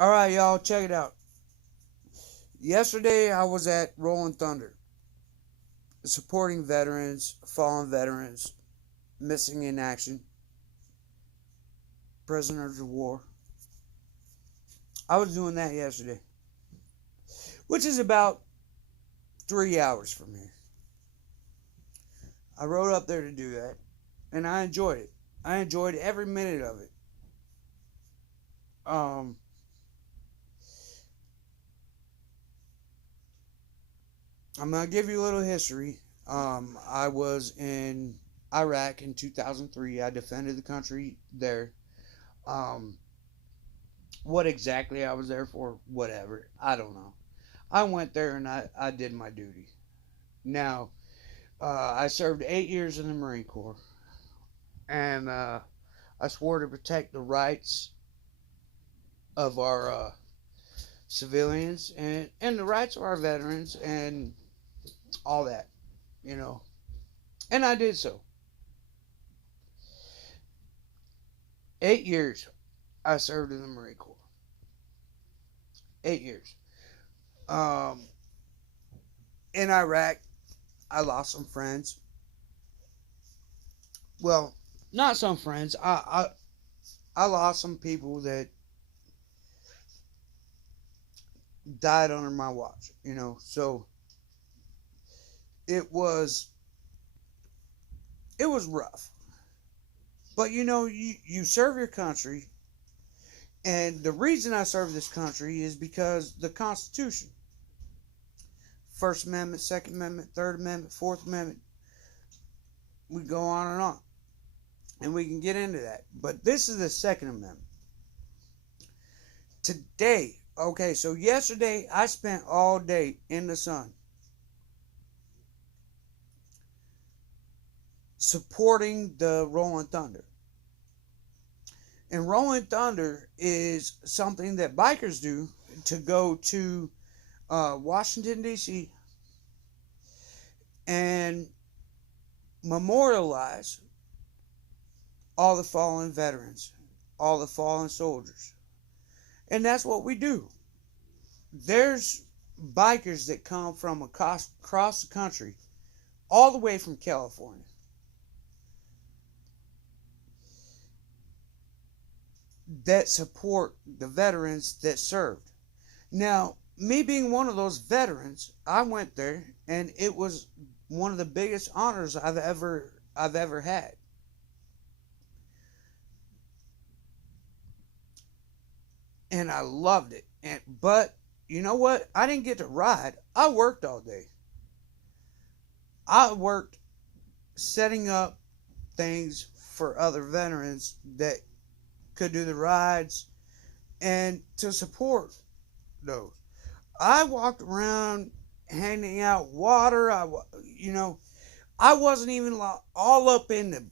Alright, y'all, check it out. Yesterday, I was at Rolling Thunder, supporting veterans, fallen veterans, missing in action, prisoners of war. I was doing that yesterday, which is about 3 hours from here. I rode up there to do that, and I enjoyed it. I enjoyed every minute of it. Um, I'm gonna give you a little history. I was in Iraq in 2003. I defended the country there. Um, what exactly I was there for, whatever, I don't know. I went there and I did my duty. Now, I served 8 years in the Marine Corps, and I swore to protect the rights of our civilians and the rights of our veterans and all that, you know. And I did so. 8 years I served in the Marine Corps. 8 years. Um, in Iraq, I lost some friends. Well, not some friends. I lost some people that died under my watch. So it was it was rough. But you serve your country, and the reason I serve this country is because the Constitution, First Amendment, Second Amendment, Third Amendment, Fourth Amendment, we go on and on. And we can get into that. But this is the Second Amendment. Today, okay, so yesterday I spent all day in the sun supporting the Rolling Thunder. And Rolling Thunder is something that bikers do to go to Washington, D.C. and memorialize all the fallen veterans, all the fallen soldiers. And that's what we do. There's bikers that come from across the country, all the way from California, that support the veterans that served. Now, me being one of those veterans, I went there and it was one of the biggest honors I've ever had. And I loved it. But you know what? I didn't get to ride. I worked all day. I worked setting up things for other veterans that could do the rides and to support those. I walked around handing out water. I wasn't even all up in the.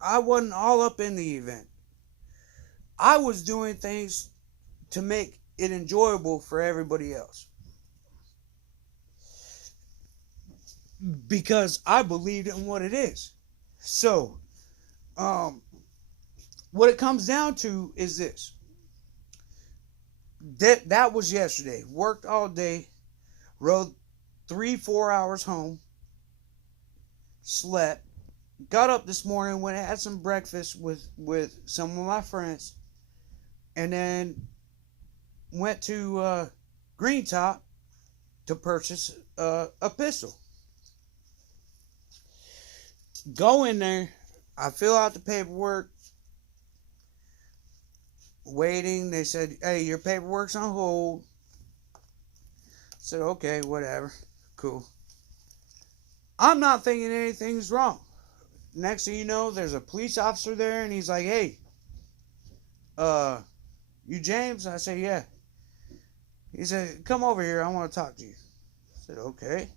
I wasn't all up in the event. I was doing things to make it enjoyable for everybody else because I believed in what it is. So, um, what it comes down to is this: that was yesterday. Worked all day, rode 3-4 hours home, slept, got up this morning, went and had some breakfast with some of my friends, and then went to Green Top to purchase a pistol. Go in there, I fill out the paperwork, waiting. They said, "Hey, your paperwork's on hold." I said, "Okay, whatever, cool." I'm not thinking anything's wrong. Next thing you know, there's a police officer there, and he's like, "Hey, uh, you James?" I said, "Yeah." He said, "Come over here. I want to talk to you." I said, "Okay."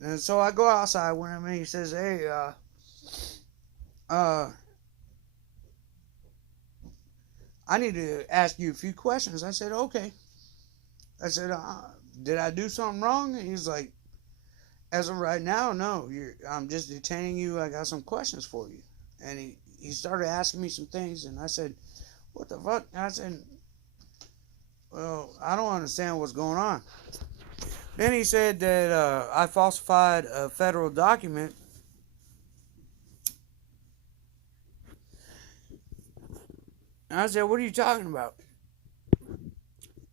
And so I go outside with him, and he says, "Hey, uh, I need to ask you a few questions." I said, "Okay." I said, "Did I do something wrong?" And he's like, "As of right now, no. I'm just detaining you. I got some questions for you." And he started asking me some things, and I said, "What the fuck?" I said, Well, I don't understand what's going on. Then he said that I falsified a federal document. And I said, what are you talking about?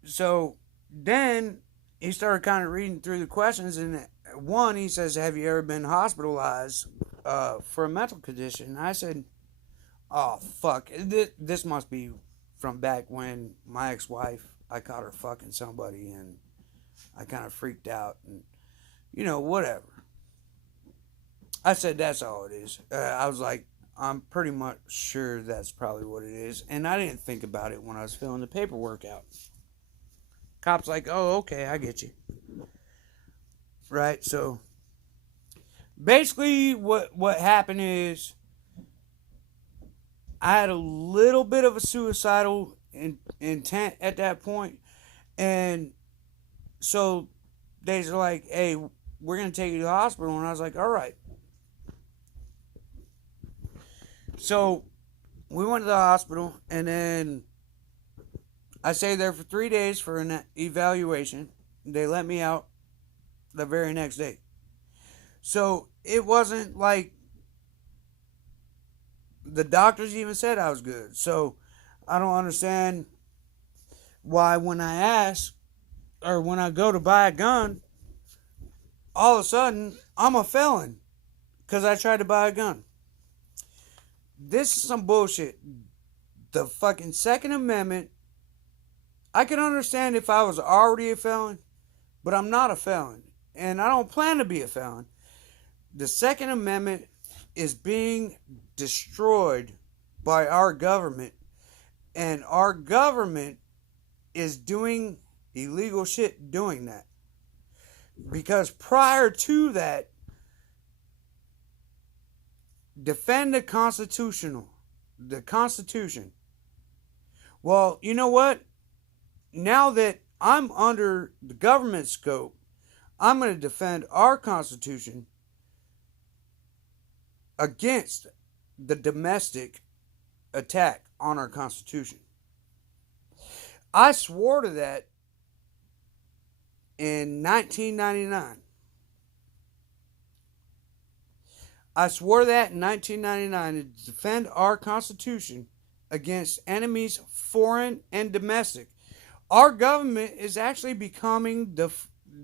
So then he started kind of reading through the questions, and one, he says, have you ever been hospitalized for a mental condition? And I said, oh, fuck. This must be from back when my ex-wife, I caught her fucking somebody, and I kind of freaked out, and, whatever. I said, that's all it is. I was like, I'm pretty much sure that's probably what it is. And I didn't think about it when I was filling the paperwork out. Cop's like, oh, okay, I get you. Right? So basically what happened is I had a little bit of a suicidal intent at that point. And so they were like, hey, we're going to take you to the hospital. And I was like, all right. So we went to the hospital, and then I stayed there for 3 days for an evaluation. They let me out the very next day. So it wasn't like the doctors even said I was good. So I don't understand why when I ask or when I go to buy a gun, all of a sudden I'm a felon because I tried to buy a gun. This is some bullshit. The fucking Second Amendment, I can understand if I was already a felon, but I'm not a felon. And I don't plan to be a felon. The Second Amendment is being destroyed by our government. And our government is doing illegal shit doing that. Because prior to that, defend the Constitution. Well, you know what? Now that I'm under the government scope, I'm going to defend our Constitution against the domestic attack on our Constitution. I swore to that in 1999. I swore that in 1999 to defend our Constitution against enemies, foreign and domestic. Our government is actually becoming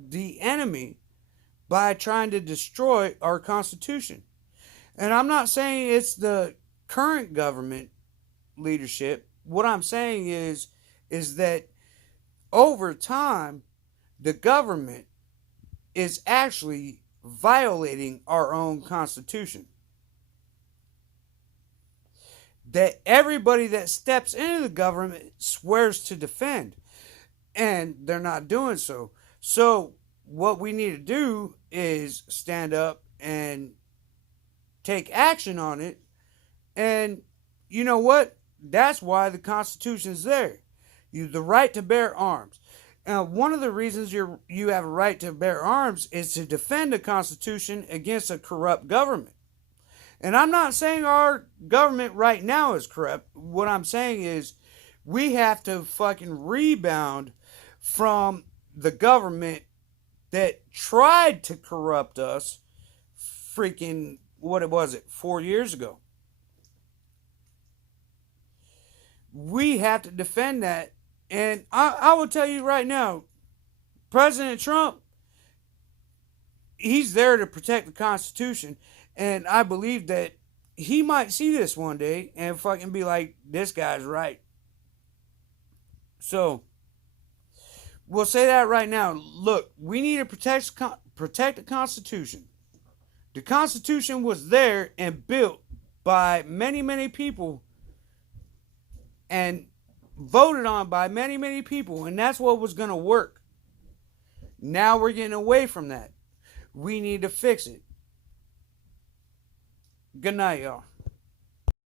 the enemy by trying to destroy our Constitution. And I'm not saying it's the current government leadership. What I'm saying is that over time, the government is actually violating our own Constitution. That everybody that steps into the government swears to defend, and they're not doing so. So what we need to do is stand up and take action on it. And you know what? That's why the Constitution is there. The right to bear arms. One of the reasons you have a right to bear arms is to defend the Constitution against a corrupt government. And I'm not saying our government right now is corrupt. What I'm saying is we have to fucking rebound from the government that tried to corrupt us freaking, 4 years ago. We have to defend that. And I will tell you right now, President Trump, he's there to protect the Constitution. And I believe that he might see this one day and fucking be like, this guy's right. So, we'll say that right now. Look, we need to protect the Constitution. The Constitution was there and built by many, many people and voted on by many, many people. And that's what was going to work. Now we're getting away from that. We need to fix it. Good night, y'all.